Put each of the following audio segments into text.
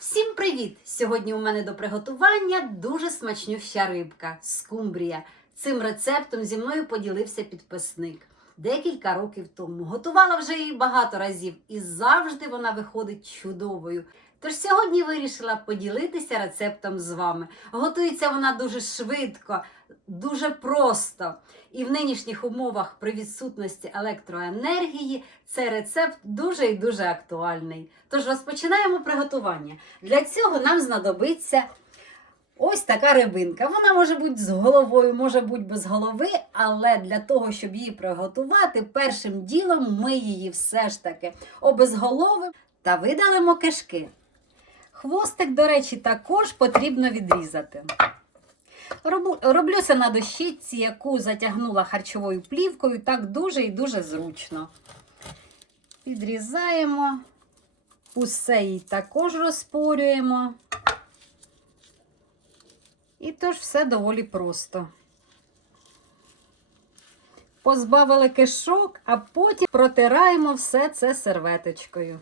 Всім привіт! Сьогодні у мене до приготування дуже смачнюща рибка скумбрія. Цим рецептом зі мною поділився підписник декілька років тому. Готувала вже її багато разів і завжди вона виходить чудовою. Тож сьогодні вирішила поділитися рецептом з вами. Готується вона дуже швидко, дуже просто. І в нинішніх умовах при відсутності електроенергії цей рецепт дуже і дуже актуальний. Тож розпочинаємо приготування. Для цього нам знадобиться ось така рибинка. Вона може бути з головою, може бути без голови, але для того, щоб її приготувати, першим ділом ми її все ж таки обезголовимо та видалимо кишки. Хвостик, до речі, також потрібно відрізати. Роблю це на дощечці, яку затягнула харчовою плівкою, так дуже і дуже зручно. Відрізаємо, усе її також розпорюємо. І тож все доволі просто. Позбавили кишок, а потім протираємо все це серветочкою.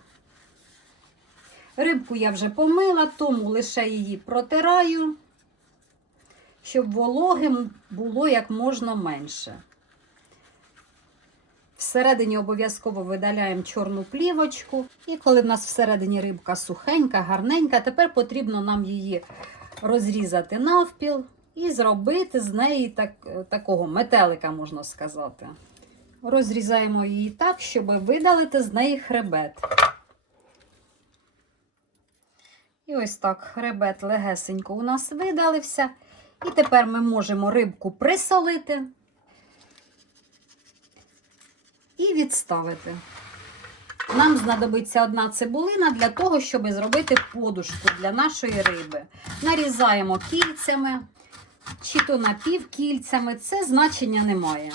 Рибку я вже помила, тому лише її протираю, щоб вологим було як можна менше. Всередині обов'язково видаляємо чорну плівочку. І коли в нас всередині рибка сухенька, гарненька, тепер потрібно нам її розрізати навпіл і зробити з неї так, такого метелика, можна сказати. Розрізаємо її так, щоб видалити з неї хребет. І ось так хребет легесенько у нас видалився. І тепер ми можемо рибку присолити і відставити. Нам знадобиться одна цибулина для того, щоб зробити подушку для нашої риби. Нарізаємо кільцями, чи то напівкільцями, це значення не має.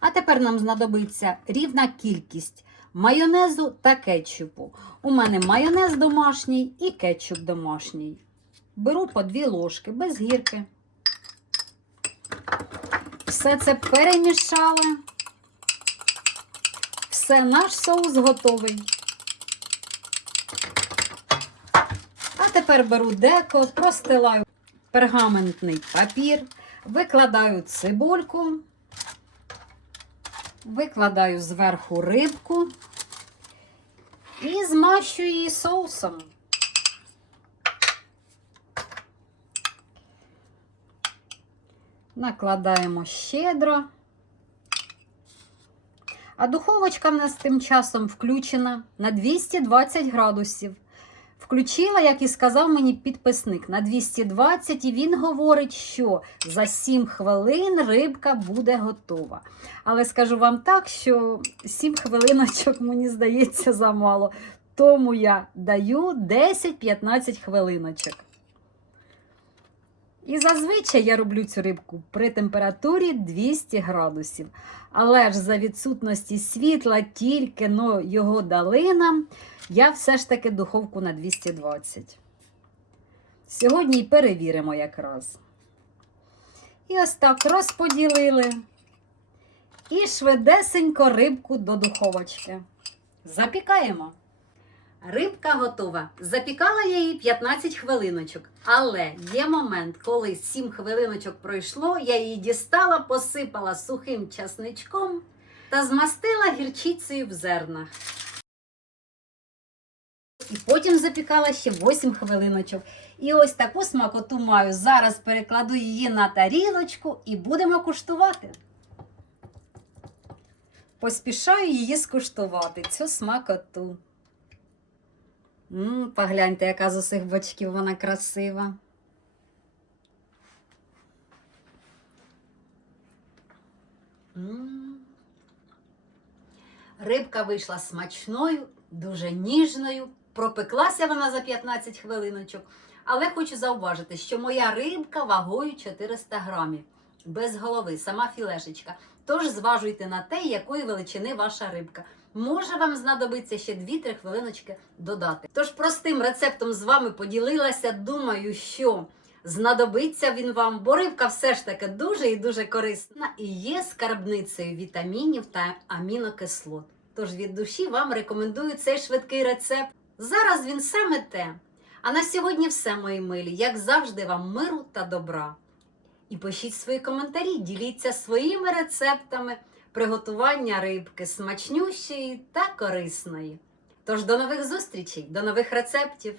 А тепер нам знадобиться рівна кількість майонезу та кетчупу. У мене майонез домашній і кетчуп домашній. Беру по дві ложки без гірки. Все це перемішали. Все, наш соус готовий. А тепер беру деко, простилаю пергаментний папір, викладаю цибульку, викладаю зверху рибку і змащую її соусом. Накладаємо щедро. А духовочка в нас тим часом включена на 220 градусів. Включила, як і сказав мені підписник, на 220, і він говорить, що за 7 хвилин рибка буде готова. Але скажу вам так, що 7 хвилиночок, мені здається, замало. Тому я даю 10-15 хвилиночок. І зазвичай я роблю цю рибку при температурі 200 градусів. Але ж за відсутності світла тільки но його дали я все ж таки духовку на 220. Сьогодні й перевіримо якраз. І ось так розподілили. І швидесенько рибку до духовочки. Запікаємо. Рибка готова. Запікала я її 15 хвилиночок. Але є момент, коли 7 хвилиночок пройшло, я її дістала, посипала сухим часничком та змастила гірчицею в зернах. І потім запікала ще 8 хвилиночок. І ось таку смакоту маю. Зараз перекладу її на тарілочку і будемо куштувати. Поспішаю її скуштувати, цю смакоту. Погляньте, яка з усіх бочків вона красива. Рибка вийшла смачною, дуже ніжною. Пропеклася вона за 15 хвилиночок. Але хочу зауважити, що моя рибка вагою 400 грамів. Без голови, сама філешечка. Тож зважуйте на те, якої величини ваша рибка. Може вам знадобиться ще 2-3 хвилиночки додати. Тож простим рецептом з вами поділилася. Думаю, що знадобиться він вам, бо рибка все ж таки дуже і дуже корисна і є скарбницею вітамінів та амінокислот. Тож від душі вам рекомендую цей швидкий рецепт. Зараз він саме те. А на сьогодні все, мої милі. Як завжди, вам миру та добра. І пишіть свої коментарі, діліться своїми рецептами приготування рибки смачнющої та корисної. Тож до нових зустрічей, до нових рецептів!